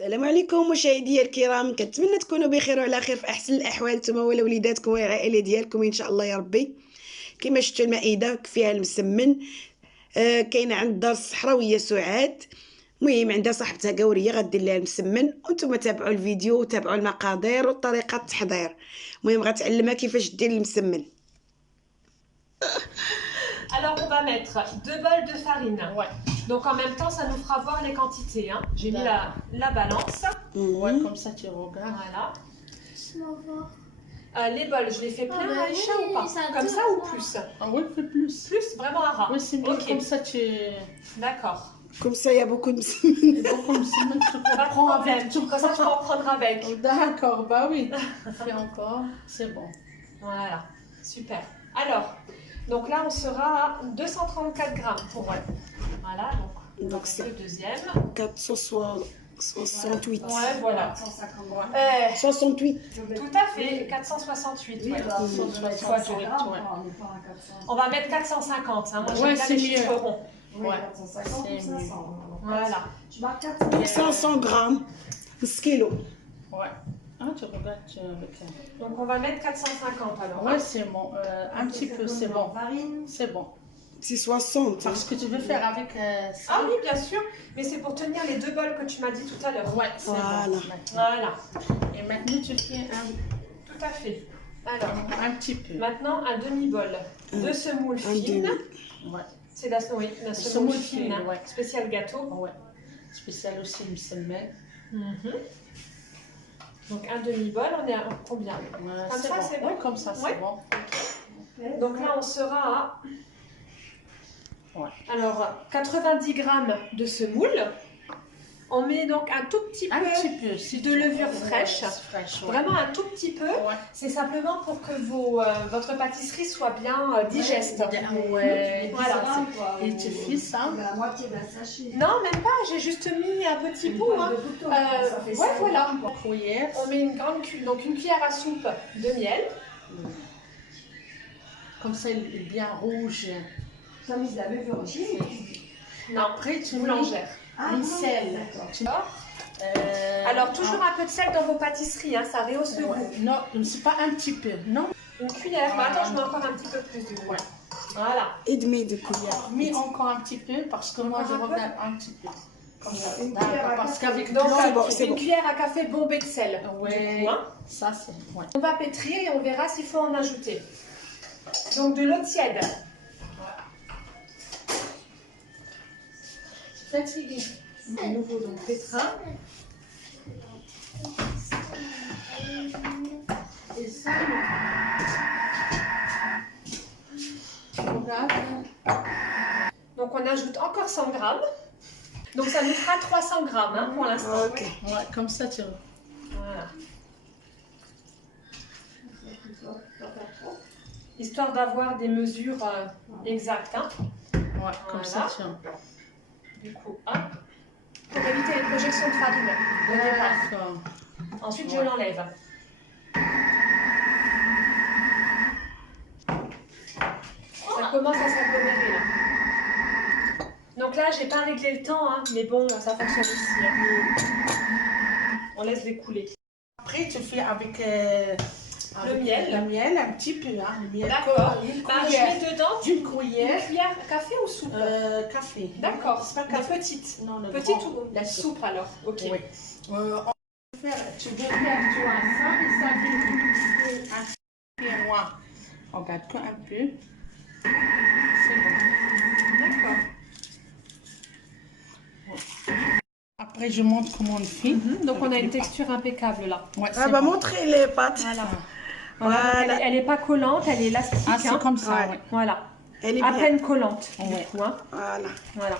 السلام عليكم مشاهدي الكرام، كنتمنى تكونوا بخير وعلى خير في احسن الاحوال نتوما ولا وليداتكم والعائله ديالكم ان شاء الله يا ربي. كما شفتوا المائده فيها المسمن. كاينه عند الدار الصحراويه سعاد. المهم عندها صاحبتها قوريه غدير لها المسمن، وانتم تابعوا الفيديو وتابعوا المقادير وطريقه التحضير. المهم غتعلمها كيفاش دير المسمن. Alors on va mettre 2 bols de farine. Ouais. Donc en même temps, ça nous fera voir les quantités. Hein. J'ai mis la balance. Ouais, comme ça tu regardes. Voilà. Les bols, je les fais plein à Aïcha ou pas? Comme ça ou plus? Ah oui, fais plus. Plus, vraiment à ras. Oui, c'est mieux. Ok. Comme ça tu. D'accord. Comme ça, il y a beaucoup de مسمن. Donc on se met, tu Pas de prends problème. avec tout. Comme ça, je peux en prendre avec. D'accord, bah oui. Fais encore, c'est bon. Voilà, super. Alors, donc là, on sera à 234 grammes pour elle. Voilà, donc c'est le deuxième. 468. Ouais, voilà. 68. Tout à fait, 468. Ouais. On va mettre 450. Hein. Moi, j'aime Ouais, bien c'est les mieux. chiffres ronds. Ouais, c'est mieux. Voilà. Donc 500 grammes. 1 kilo. ouais. Ah, tu regardes avec elle. Donc, on va mettre 450 alors. Ouais, c'est bon. Un petit peu, c'est bon. C'est bon. C'est 60. Parce que tu veux faire avec ça. Ah oui, bien sûr. Mais c'est pour tenir les 2 bols que tu m'as dit tout à l'heure. Ouais, c'est Voilà. bon. Maintenant. Voilà. Et maintenant tu fais Tout à fait. Alors, un petit peu. maintenant un demi-bol de semoule fine. Ouais. C'est la semoule semoule fine, fine, hein, ouais. spécial gâteau. Ouais. Spécial aussi une semaine. Donc un demi-bol, on est à combien? Ouais, Comme ça, bon. c'est bon. Ouais, comme ça, c'est Ouais. bon. Donc là, on sera à Ouais. alors 90 grammes de semoule. On met donc un tout petit Un peu petit peu, si de tu- levure fraîche. fraîche, ouais. Vraiment un tout petit peu. Ouais. C'est simplement pour que votre pâtisserie soit bien digeste. Ouais. Voilà. Et tu fais ça. La moitié d'un sachet. Non, même pas. J'ai juste mis un petit bout. Hein. Ouais, voilà. Cuillère. On met une grande donc une cuillère à soupe de miel. Comme ça, il est bien rouge. Tu as mis de la levure chimique. Non, Après, tu mets boulangère. le sel. Alors, toujours un peu de sel dans vos pâtisseries, hein, ça rehausse le goût. Non, c'est pas un petit peu. Non. Une cuillère. Mais attends, je mets encore un petit peu plus du coup. Voilà. Et demi de cuillère. Mais encore un petit peu parce que moi, je Encore un regarde un petit peu. Comme ça. Une cuillère à Parce café. qu'avec Donc, c'est bon, c'est une bon. cuillère à café bombée de sel. Ouais. Du coup, hein. Ça, c'est. Ouais. On va pétrir et on verra s'il faut en ajouter. Donc, de l'eau tiède. Fatigué. De nouveau, donc pétrin. Et ça, regarde. Donc, on ajoute encore 100 grammes. Donc, ça nous fera 300 grammes hein, pour l'instant. Ok. Ouais, comme ça, tu. Voilà. Histoire d'avoir des mesures exactes. Hein. Ouais, comme Voilà. ça, tu. Du coup, hop. Pour éviter les projections de farine au départ. D'accord. Ensuite, je l'enlève. Ça commence à s'agglomérer là. Donc là, j'ai pas réglé le temps, hein, mais bon, ça fonctionne aussi. Hein. On laisse découler. Après, tu fais avec Le miel. Le miel, un petit peu. Hein, le miel. D'accord. Une Bah, je cuillère. mets dedans D'une une cuillère. cuillère café ou soupe? Café. D'accord. C'est pas Mais café. petite. Non, le Petite grand. ou la soupe alors? Ok. Oui. Tu veux faire, tu vois, ça et ça fait un petit peu moins. Regarde que un peu. C'est bon. D'accord. Après, je montre comment on fait. Donc on a Avec une les texture impeccable là. pâtes. Ouais, Ah c'est bah bon. montrez les pâtes. Voilà. Voilà. Elle est pas collante, elle est élastique. Ah, c'est hein. comme ça, Ouais. ouais. Voilà. Elle est À bien. peine collante. Ouais. Du coup, hein. Voilà. Voilà.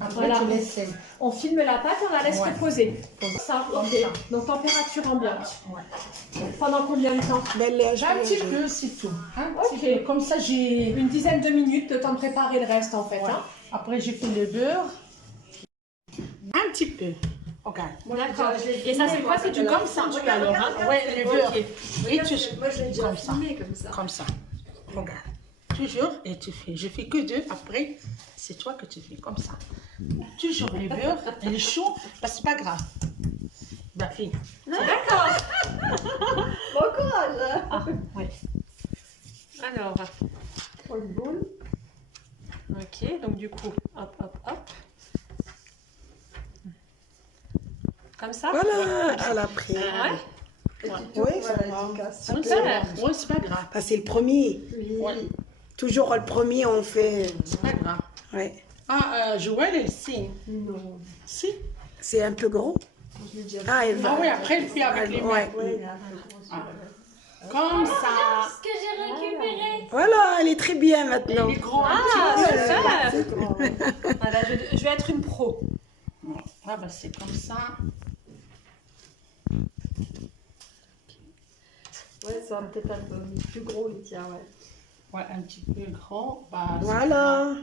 Après, Voilà. tu laisses. On filme la pâte, on la laisse Ouais. reposer. Ça, Comme ok. ça. Donc température ambiante. Ouais. Pendant combien de temps? Belle lait, Un petit peu, c'est tout. Un Ok. petit peu. Comme ça, j'ai. Une dizaine de minutes, le temps de préparer le reste en fait. Ouais. Hein. Après, j'ai fait le beurre. Un petit peu. Regarde. D'accord. Et ça c'est quoi? C'est du comme ça alors. Hein. Ouais, le beurre. Ok. Et tu. Moi, je l'ai déjà Comme ça. filmé comme ça. Comme ça. Regarde. Toujours, et tu fais. Je fais que 2, après, c'est toi que tu fais comme ça. Toujours le beurre, et le chaud, bah, c'est pas grave. Bah, fille. D'accord. Bon courage. Ah, oui. Alors, Pour le boule. ok, donc du coup, hop, hop, hop. Comme ça? Voilà, elle a pris. Ouais. Et Ouais. tu tournes, Oui, ça voilà, va. tu casses. Non, Super. ouais, c'est pas grave. Ah, c'est le premier. Oui. Ouais. Toujours le premier, on fait. C'est pas grave. Ouais. Ah, Joël, si. Non. Si. C'est un peu gros. Je l'ai déjà fait. Ah, elle Ah va. oui, après, il fait avec les mains. Ouais. Ouais, il est un peu gros. Ah. celui-là. Comme ça. Ce que j'ai récupéré. Voilà, elle est très bien maintenant. Il est grand. Ah, super. C'est grand, ouais. Voilà, je vais être une pro. Ah, bah, c'est comme ça. Ouais, ça va peut-être un peu plus gros, il tient, ouais. Ouais, un petit peu grand. Bah, c'est Voilà. Là.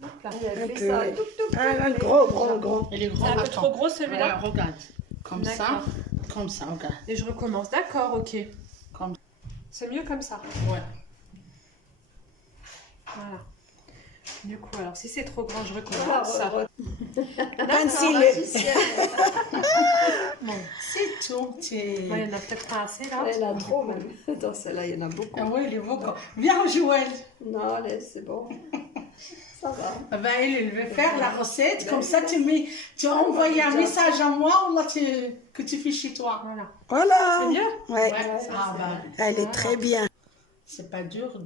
Elle Un fait peu, ça, ouais. touc, touc, touc, Ah, touc, gros, et gros, déjà. gros. Il est C'est grand. un peu Attends. trop gros Ouais, celui-là. regarde. Comme ça. D'accord. Comme ça, regarde. Et je recommence. D'accord, ok. Comme C'est mieux comme ça. Ouais. Voilà. Du coup, alors si c'est trop grand, je Voilà, recommence. Fancy, Bon. C'est tout. Ouais, il y en a peut-être pas assez là. Elle en a trop, même. Dans celle-là, il y en a beaucoup. Ah oui, il est beau. Viens, Joël. Non, allez, c'est bon. Ça va. Ah ben, il veut faire la recette. Comme ça, tu envoies un message à moi ou là, que tu fais chez toi. Voilà. Voilà. C'est mieux? Ouais. Ah ben, Elle est très bien. c'est pas dur.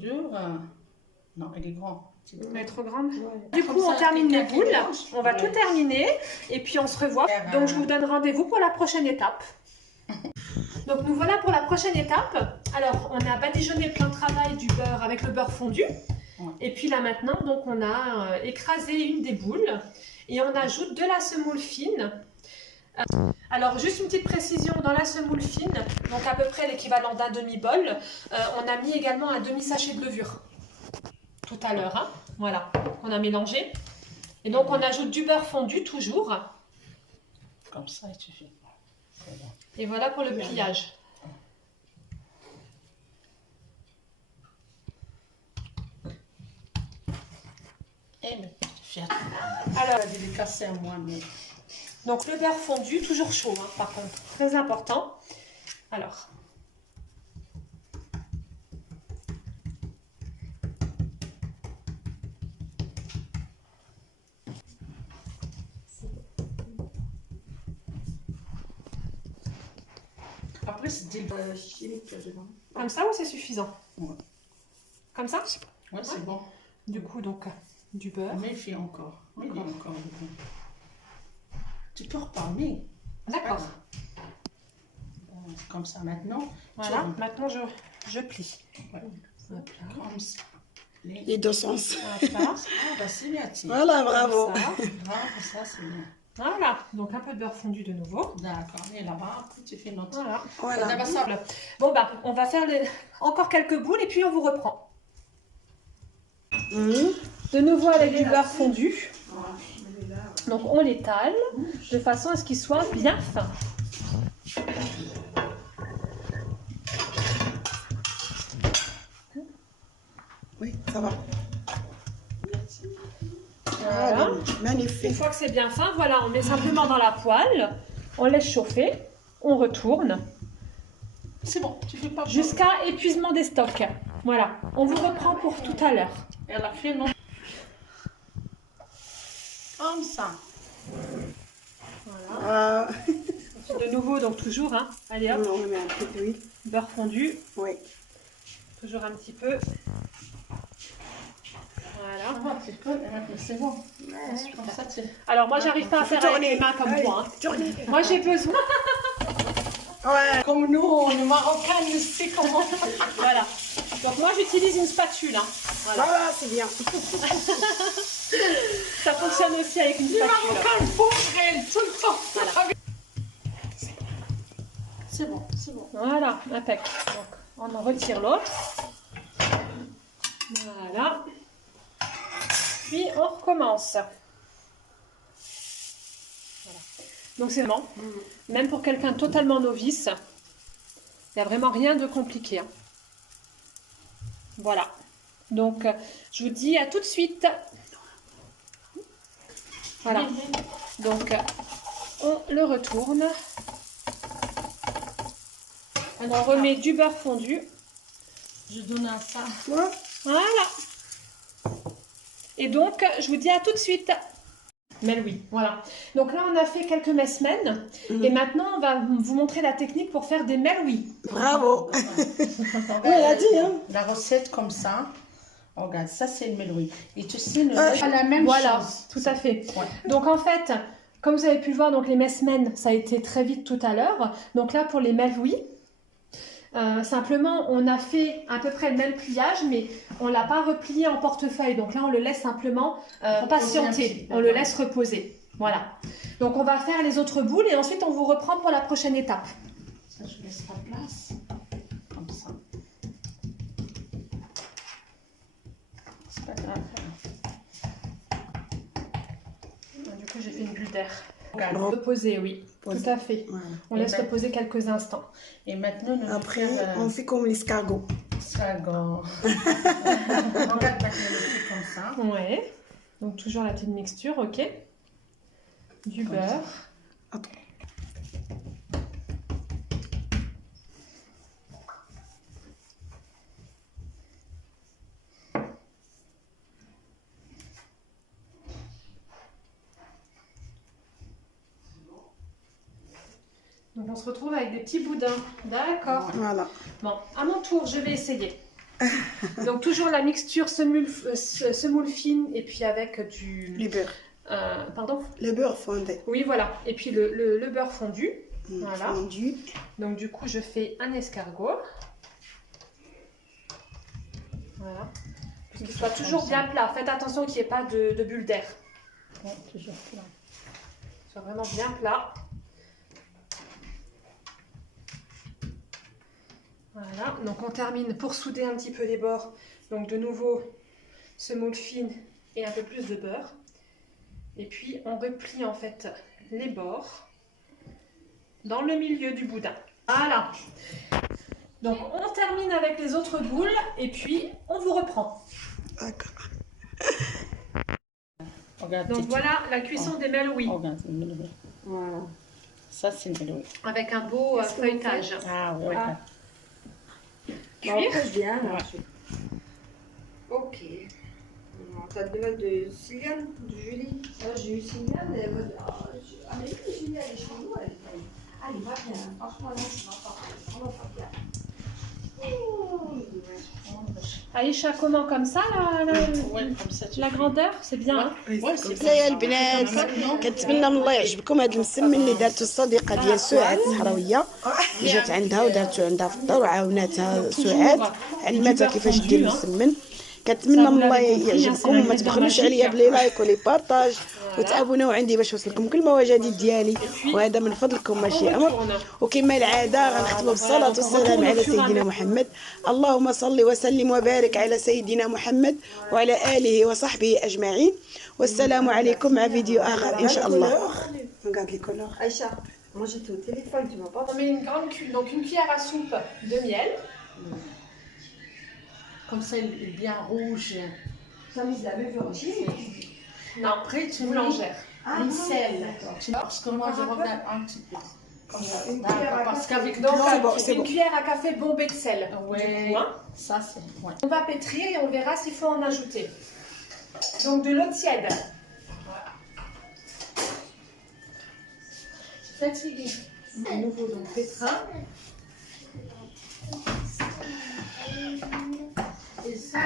Non, il est grand. C'est bon. Elle est trop grande. Ouais. Du Comme coup, ça, on termine les quelqu'un qui boules. mange. On va Ouais. tout terminer et puis on se revoit. Donc, je vous donne rendez-vous pour la prochaine étape. Donc, nous voilà pour la prochaine étape. Alors, on a badigeonné le plan de travail du beurre avec le beurre fondu. Ouais. Et puis là, maintenant, donc, on a écrasé une des boules et on ajoute de la semoule fine. Alors, juste une petite précision, dans la semoule fine, donc à peu près l'équivalent d'un demi-bol, on a mis également un demi-sachet de levure. Tout à l'heure, hein, voilà, qu'on a mélangé. Et donc, on ajoute du beurre fondu, toujours. Comme ça, et tu fais. Et voilà pour le pliage. Eh, mais tu fais Alors, la délicace à moi, mais. donc le beurre fondu, toujours chaud, hein, par contre, très important. Alors, Après, c'est dit. Chimique, je vois. comme ça ou c'est suffisant? Ouais. Comme ça? Ouais, c'est bon. Du coup, donc, du beurre. Mais fais encore. Mais il y a encore du bon. Tu peux reparler. D'accord. C'est comme ça maintenant. Voilà, Tu- maintenant je plie. Ouais. Hop là. Comme ça. Les deux sens. Hop là. Ah, bah c'est bien, tiens. Voilà, bravo. Comme ça. Bravo, ça c'est bien. Voilà, donc un peu de beurre fondu de nouveau. D'accord, et là-bas, après tu fais notre. Voilà. Voilà. D'abord ça. Bon, bah, on va faire encore quelques boules et puis on vous reprend. Mhm. De nouveau avec du beurre fondu. Donc on l'étale de façon à ce qu'il soit bien fin. Oui, ça va. Voilà. Une Magnifique. fois que c'est bien fin, voilà, on met simplement dans la poêle, on laisse chauffer, on retourne C'est bon, tu fais pas. jusqu'à épuisement des stocks. Voilà, on vous reprend pour tout à l'heure. Elle a fait non. Comme ça. Ah, De nouveau, donc toujours, hein. Allez hop, on met un peu d'huile. beurre fondu, Oui. toujours un petit peu. Voilà. Ah, tu peux, c'est bon. Comme ça, tu. Alors moi, j'arrive pas à faire avec Tournez. les mains comme Allez, toi. Hein. tournez. Moi, j'ai besoin. Ouais. Comme nous, on est marocains, on sait comment. Voilà. Donc moi, j'utilise une spatule. Hein. Voilà. Voilà, c'est bien. Ça fonctionne aussi avec une Les spatule. marocains font elle tout le temps. C'est bon, c'est bon. Voilà, impec. Donc, on en retire l'autre. Voilà. Puis, on recommence. Voilà. Donc, c'est vraiment, même pour quelqu'un totalement novice, il n'y a vraiment rien de compliqué. Hein. Voilà. Donc, je vous dis à tout de suite. Voilà. Donc, on le retourne. Alors, on remet du beurre fondu. Je donne à ça. Voilà. Et donc, je vous dis à tout de suite. Mais oui, voilà. Donc là, on a fait quelques mesmen. Et maintenant, on va vous montrer la technique pour faire des melouis. Bravo. Regarde, elle a dit, hein. La recette comme ça. Regarde, ça c'est le meloui. Et tu sais, le lait, la même Voilà, chose. tout à fait. Ouais. Donc en fait, comme vous avez pu le voir, donc les mesmen, ça a été très vite tout à l'heure. Donc là, pour les melouis, simplement, on a fait à peu près le même pliage, mais on ne l'a pas replié en portefeuille. Donc là, on le laisse simplement patienter. On le laisse reposer. Voilà. Donc on va faire les autres boules et ensuite on vous reprend pour la prochaine étape. Ça, je laisse la place. Comme ça. C'est pas grave. Du coup, j'ai fait une bulle d'air. Regarde. Reposer, oui. Pose. Tout à fait. Voilà. On laisse reposer quelques instants. Et maintenant, nous Après, allons faire on fait comme l'escargot. ça grand. Regarde, maintenant, on le fait comme ça. Ouais. Donc toujours la petite mixture, ok. Du Comme beurre. Attends. Donc on se retrouve avec des petits boudins. D'accord. Voilà. Bon, à mon tour, je vais essayer. Donc toujours la mixture semoule fine et puis avec Le beurre. pardon. Le beurre fondé. Oui, voilà. Et puis le beurre fondu. Voilà. Fondu. Donc du coup, je fais un escargot. Voilà. Pour qu'il soit toujours bien plat. Faites attention qu'il n'y ait pas de bulles d'air. Ouais, toujours plat. Qu'il soit vraiment bien plat. Voilà, donc on termine pour souder un petit peu les bords. Donc de nouveau, semoule fine et un peu plus de beurre. Et puis on replie en fait les bords dans le milieu du boudin. Voilà. Donc on termine avec les autres boules et puis on vous reprend. D'accord. Regarde, Donc Titi. voilà la cuisson des melouis. Regarde, c'est le meloui. Voilà. Ça, c'est le meloui. Avec un beau Qu'est-ce que vous feuilletage. Ah, oui, Ah. Cuire. Bon, après, je viens, là. Ouais. Ok. T'as demandé de Sylviane, de Julie. J'ai eu Sylviane, elle m'a dit, ah mais oui, Julie, elle est chez nous, elle va bien. Franchement, là, ça va pas. Ça va pas bien. Aïcha, comment comme ça Ouais, comme ça, tu la fais. grandeur? C'est bien, hein? Ouais, c'est لا يا البنات كنتمنى من الله يعجبكم هذا المسمن اللي دارته الصديقه ديال سعاد الصحراويه جات عندها ودارته عندها في الدار وعاوناتها سعاد علمتها كيفاش دير المسمن كنتمنى من الله يعجبكم وما تبخلوش عليا بلي لايك ولي بارطاج وتابوناو عندي باش يوصلكم كل المواجديد ديالي وهذا من فضلكم ماشي امر وكما العاده غنختموا بالصلاه والسلام على سيدنا محمد اللهم صل وسلم وبارك على سيدنا محمد وعلى اله وصحبه اجمعين والسلام عليكم مع فيديو اخر ان شاء الله. Regarde les couleurs. Aïcha, moi j'étais au téléphone, tu m'as pas On met une grande donc une cuillère à soupe de miel. Comme ça, il est bien rouge. Ça mise la levure aussi. Non, Après, tu mets boulangère. une sel. D'accord. Parce que moi, je regarde un petit peu. Comme ça. Une cuillère à Parce café. qu'avec Donc l'eau, une cuillère à café bombée de sel. Ouais. Du coup, hein. ça, c'est... Ouais. On va pétrir et on verra s'il faut en ajouter. Donc de l'eau tiède. Fatigué. De nouveau donc pétrin. Et ça,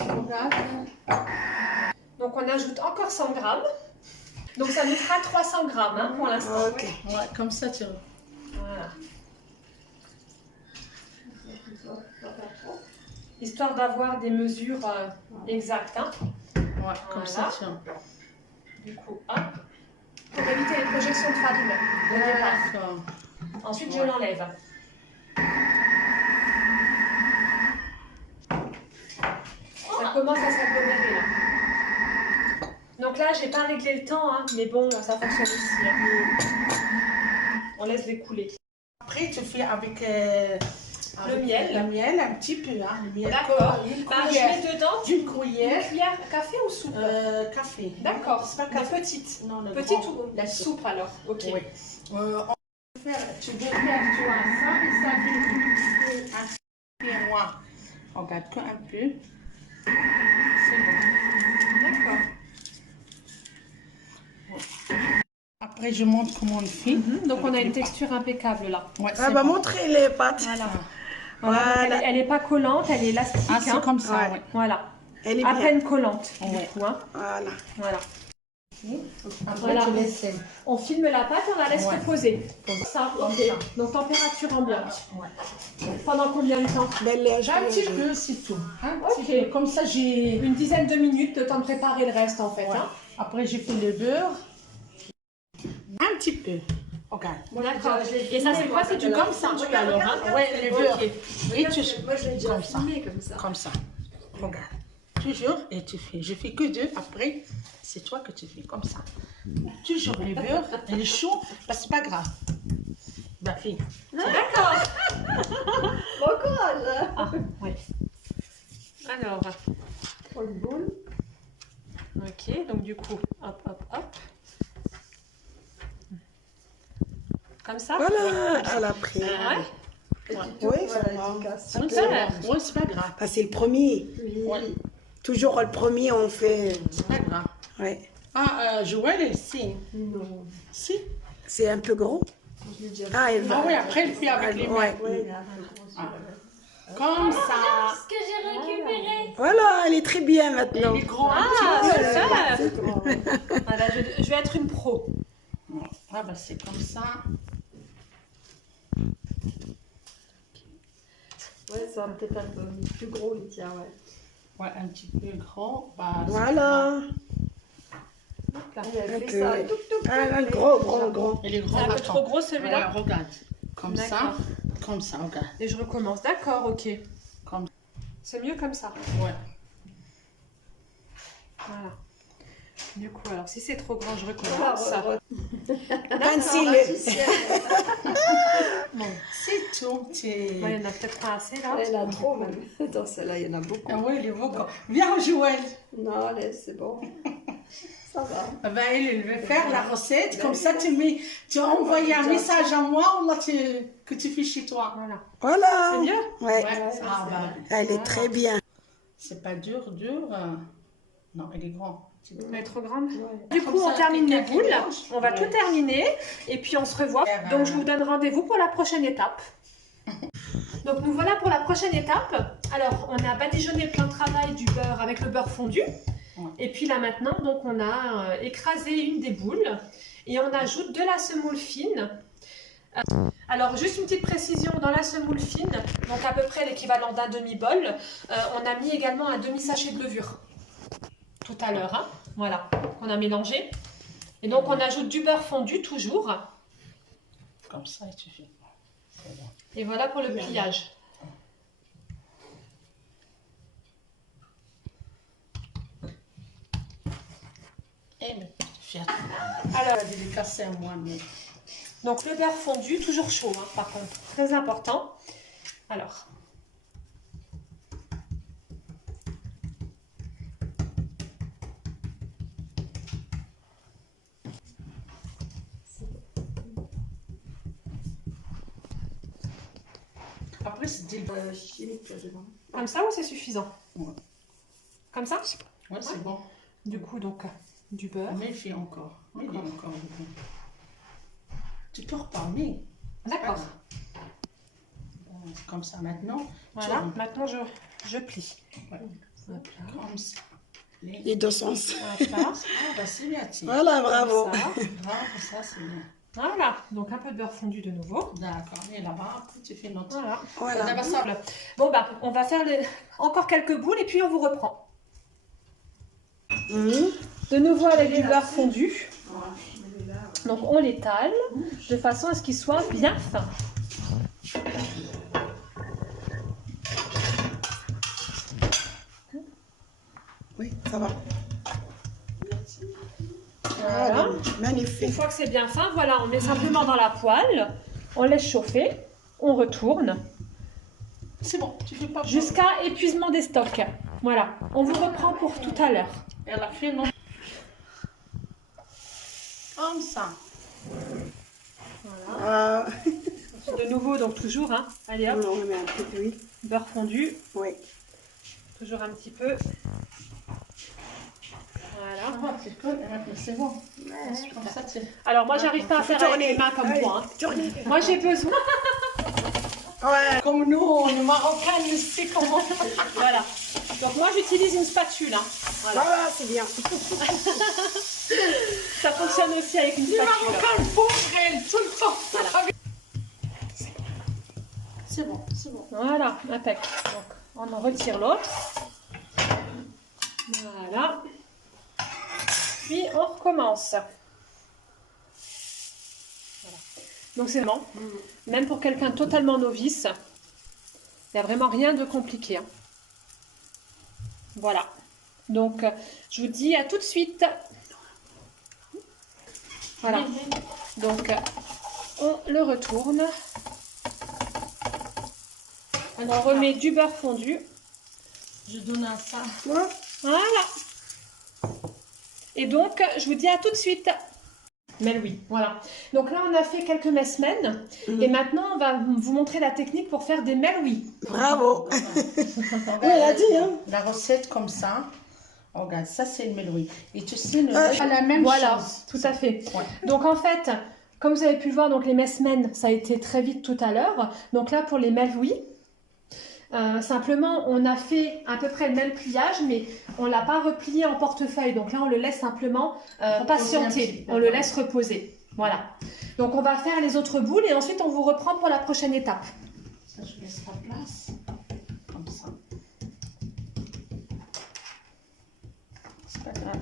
regarde. Donc on ajoute encore 100 grammes. Donc ça nous fera 300 grammes hein, pour l'instant. Ok. Ouais, comme ça, tu... Voilà. Histoire d'avoir des mesures exactes. Hein. Ouais, comme ça, tu... Du coup, hop. Pour éviter les projections de farine de départ. D'accord. Ensuite, je Ouais. l'enlève. Ça commence à s'agglomérer là. Donc là, j'ai pas réglé le temps, hein, mais bon, ça fonctionne aussi. Hein. On laisse les couler. Après, tu fais avec Le miel. Le miel, un petit peu. Hein, le miel. D'accord. Une Bah, je cuillère. mets dedans Une une cuillère. cuillère café ou soupe? Café. D'accord. C'est pas Mais café. petite. Non, le Petite grand. ou La soupe alors? Ok. Oui. Tu veux faire, tu vois, ça et ça, un peu noir. On garde qu'un peu. C'est bon. D'accord. Après, je montre comment on fait. Donc on a Avec une les texture impeccable là. pâtes. Ouais, Ah c'est bah bon. montrez les pâtes. Voilà. Voilà. Donc, elle est pas collante, elle est élastique. Ah, c'est hein. comme ça, Ouais. ouais. Voilà. Elle est À bien. peine collante. Ouais. Du coup, hein. Voilà. Voilà. Après, Voilà. tu laisses. On filme la pâte, on la laisse Ouais. reposer. Comme Ça, Comme ok. ça. Donc température ambiante. Ouais. Pendant combien de temps? Belle J'ai un petit peu, c'est tout. Un petit peu. Comme ça, j'ai. Une dizaine de minutes, le temps de préparer le reste en fait. Ouais. Hein. Après, j'ai fait le beurre. Un petit peu. Regarde. D'accord. Et ça c'est quoi? C'est du Comme ça, fondu regarde. alors, hein? Ouais, le beurre. Ok. Oui, tu... Moi, je l'ai déjà Comme ça. filmé comme ça. Comme ça. Regarde. Toujours, et tu fais. Je fais que deux. Après, c'est toi que tu fais comme ça. Toujours le beurre. Il est chaud. Bah, c'est pas grave. Bah, fille. D'accord. Bon courage. Ah, oui. Alors, Pour le boule. ok, donc du coup, hop, hop, hop. Comme ça? Voilà, elle a pris. Ouais. Oui, ça Voilà, va. efficace. Super. Ouais, c'est pas grave. Ah, c'est le premier. Oui. Ouais, Toujours le premier, on fait. c'est pas grave. Ouais. Ah, Joël, si. Non. Si. C'est un peu gros. Je l'ai déjà Ah, elle Ah va. oui, après, elle fait avec les mains. Ouais. Ouais, il est un peu gros, celui-là. Comme ça. Ce que j'ai récupéré. Voilà, elle est très bien maintenant. Il est grand. Ah, un petit peu. super. C'est grand, ouais. Voilà, je vais être une pro. Ah, bah, c'est comme ça. Ouais, ça va peut-être un peu plus gros, le tien, ouais. Ouais, un petit peu grand. Bah, c'est Voilà. Elle a fait Ok. ça. Touc, touc, Ah, touc. gros, gros, gros. Il est C'est grand. un peu Attends. trop gros Ouais, celui-là. regarde. Comme ça. D'accord. Comme ça, regarde. Et je recommence. D'accord, ok. Comme C'est mieux comme ça. Ouais. Voilà. Du coup, alors si c'est trop grand, je Voilà, recommence. Fancy Bon. C'est tout. Ouais, il y en a peut-être pas assez là. Elle en a trop, même. Dans celle-là, il y en a beaucoup. Ah oui, il est beau. Viens, Joël. Non, allez, c'est bon. Ça va. Ah ben, il veut faire la recette. Comme ça, tu as envoyé un message à moi ou là, que tu fais chez toi. Voilà. Voilà. C'est mieux? Ouais. Ah bah, Elle est très bien. c'est pas dur. Non, il est grand. Elle est trop grande. Ouais. Du Comme coup, ça, on termine les quelqu'un qui boules. mange. On va Ouais. tout terminer et puis on se revoit. Faire, Donc, je vous donne rendez-vous pour la prochaine étape. Donc, nous voilà pour la prochaine étape. Alors, on a badigeonné le plan de travail du beurre avec le beurre fondu. Ouais. Et puis là, maintenant, donc, on a écrasé une des boules et on ajoute de la semoule fine. Alors, juste une petite précision, dans la semoule fine, donc à peu près l'équivalent d'un demi-bol, on a mis également un demi-sachet de levure tout à l'heure, hein, voilà, qu'on a mélangé. Et donc, on ajoute du beurre fondu toujours. Comme ça, et tu fais. C'est bon. Et voilà pour le pliage. Eh, mais tu fais Alors, la délicatesse à moi, mais. donc le beurre fondu, toujours chaud, hein, par contre, très important. Alors, Après, c'est délicieux. Chimique, là, dedans. comme ça ou c'est suffisant? Ouais. Comme ça? Ouais, c'est bon. Du coup, donc, du beurre. Mais il fait encore. Mais il est encore dedans. Tu peux reparler. D'accord. Comme ça, maintenant. Voilà, tu- maintenant je plie. Ouais. Hop là. Comme ça. Les deux sens. Hop là. Ah, bah, c'est bien, tiens. Voilà, bravo. Comme ça. Bravo, ça, c'est bien. Voilà, donc un peu de beurre fondu de nouveau. D'accord. Et là-bas, après, tu fais notre. Voilà. Voilà. On va simple. Bon, bah, on va faire encore quelques boules et puis on vous reprend. Mhm. De nouveau avec du beurre fondu. Donc on l'étale de façon à ce qu'il soit bien fin. Oui, ça va. Voilà. Une Magnifique. fois que c'est bien fin, voilà, on met simplement dans la poêle, on laisse chauffer, on retourne C'est bon, tu veux pas. Jusqu'à épuisement des stocks. Voilà, on vous reprend pour tout à l'heure. Elle a fait non. Comme ça. Voilà. De nouveau, donc toujours, hein. Allez hop, On met un peu d'huile. beurre fondu. Oui. Toujours un petit peu. Voilà. Ça va, tu peux, c'est bon. Comme ça, tu... Alors moi, j'arrive pas à faire avec les mains comme toi. Hein. Moi, j'ai besoin. Ouais. Comme nous, on est marocains, on sait comment. Voilà. Donc moi, j'utilise une spatule. Hein. Voilà. Voilà, c'est bien. Ça fonctionne aussi avec une Les spatule. Marocains pauvres, elle, tout le temps. Voilà. C'est bon, c'est bon. Voilà, impec. Donc, on en retire l'autre. Voilà. Puis, on recommence. Voilà. Donc, c'est vraiment, même pour quelqu'un totalement novice, il n'y a vraiment rien de compliqué. Hein. Voilà. Donc, je vous dis à tout de suite. Voilà. Donc, on le retourne. On remet du beurre fondu. Je donne à ça. Ouais. Voilà. Et donc, je vous dis à tout de suite. Mais oui, voilà. Donc là, on a fait quelques mesmen. Et maintenant, on va vous montrer la technique pour faire des melouis. Bravo. Regarde, elle a dit, hein. La recette comme ça. Regarde, ça c'est le meloui. Et tu sais, le la même Voilà, chose. tout à fait. Ouais. Donc en fait, comme vous avez pu le voir, donc les mesmen, ça a été très vite tout à l'heure. Donc là, pour les melouis, simplement, on a fait à peu près le même pliage, mais on ne l'a pas replié en portefeuille. Donc là, on le laisse simplement patienter. On le laisse reposer. Voilà. Donc on va faire les autres boules et ensuite, on vous reprend pour la prochaine étape. Ça, je laisse la place. Comme ça. C'est pas grave.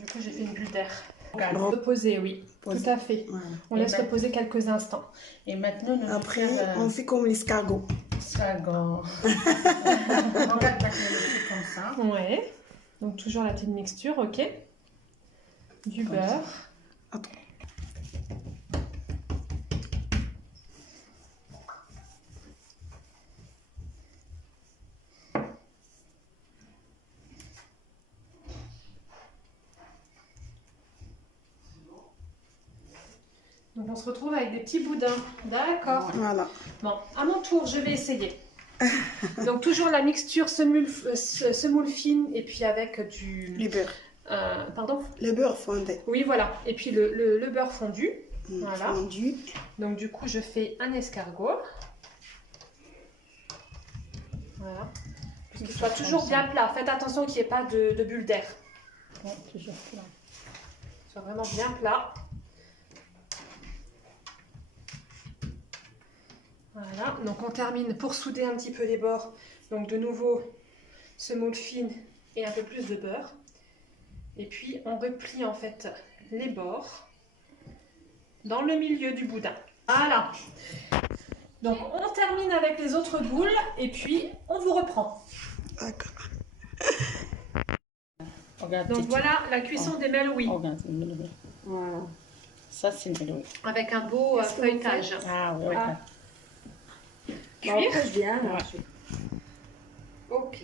Du coup, j'ai fait une bulle d'air. Regarde. Reposer, oui. Poser. Tout à fait. Voilà. On laisse reposer quelques instants. Et maintenant, on va Après, faire on fait comme l'escargot. escargot. Regarde, maintenant, on fait comme ça. Ouais. Donc toujours la petite mixture, ok. Du Comme beurre. Attends. Donc on se retrouve avec des petits boudins. D'accord. Voilà. Bon, à mon tour, je vais essayer. Donc toujours la mixture semoule fine et puis avec du... Le beurre. Pardon? Le beurre fondé. Oui, voilà. Et puis le beurre fondu. Voilà. Fondu. Donc du coup, je fais un escargot. Voilà. Qu'il soit toujours bien plat. Faites attention qu'il n'y ait pas de bulles d'air. Ouais, toujours plat. Qu'il soit vraiment bien plat. Voilà, donc on termine pour souder un petit peu les bords. Donc de nouveau, semoule fine et un peu plus de beurre. Et puis on replie en fait les bords dans le milieu du boudin. Voilà. Donc on termine avec les autres boules et puis on vous reprend. D'accord. Regarde, Donc voilà la cuisson des melouis regarde, le meloui. Voilà. Ça, c'est le meloui. avec un beau Qu'est-ce que vous feuilletage. Ah, oui, Ah. Bon, Cuire. après, je viens. là. Ouais. Ok.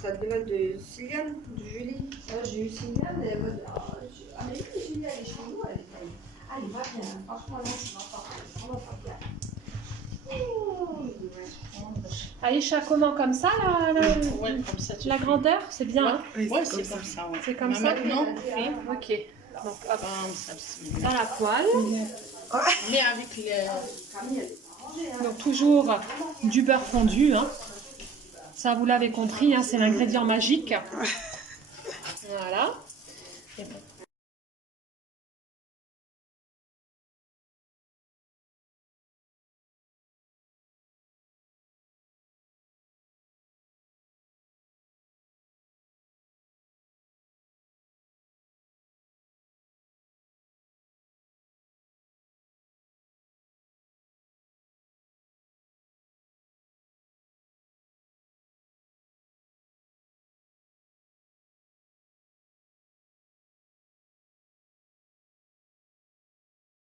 T'as de nouvelles de Sylviane, de Julie? J'ai eu Sylviane, elle m'a dit ah mais oui, Julie, elle est chez nous, elle va bien. Franchement, là, ça va vraiment pas bien. Aïcha, comment comme ça Ouais, comme ça, tu la fais. grandeur? C'est bien, hein? Oui, Ouais, c'est c'est comme ça. Ouais. C'est comme Mais ça? maintenant, on fait Ok. Donc hop, comme ça. dans la poêle. Mais avec les... Donc toujours du beurre fondu, hein. Ça vous l'avez compris, hein, c'est l'ingrédient magique. Voilà. Et bon.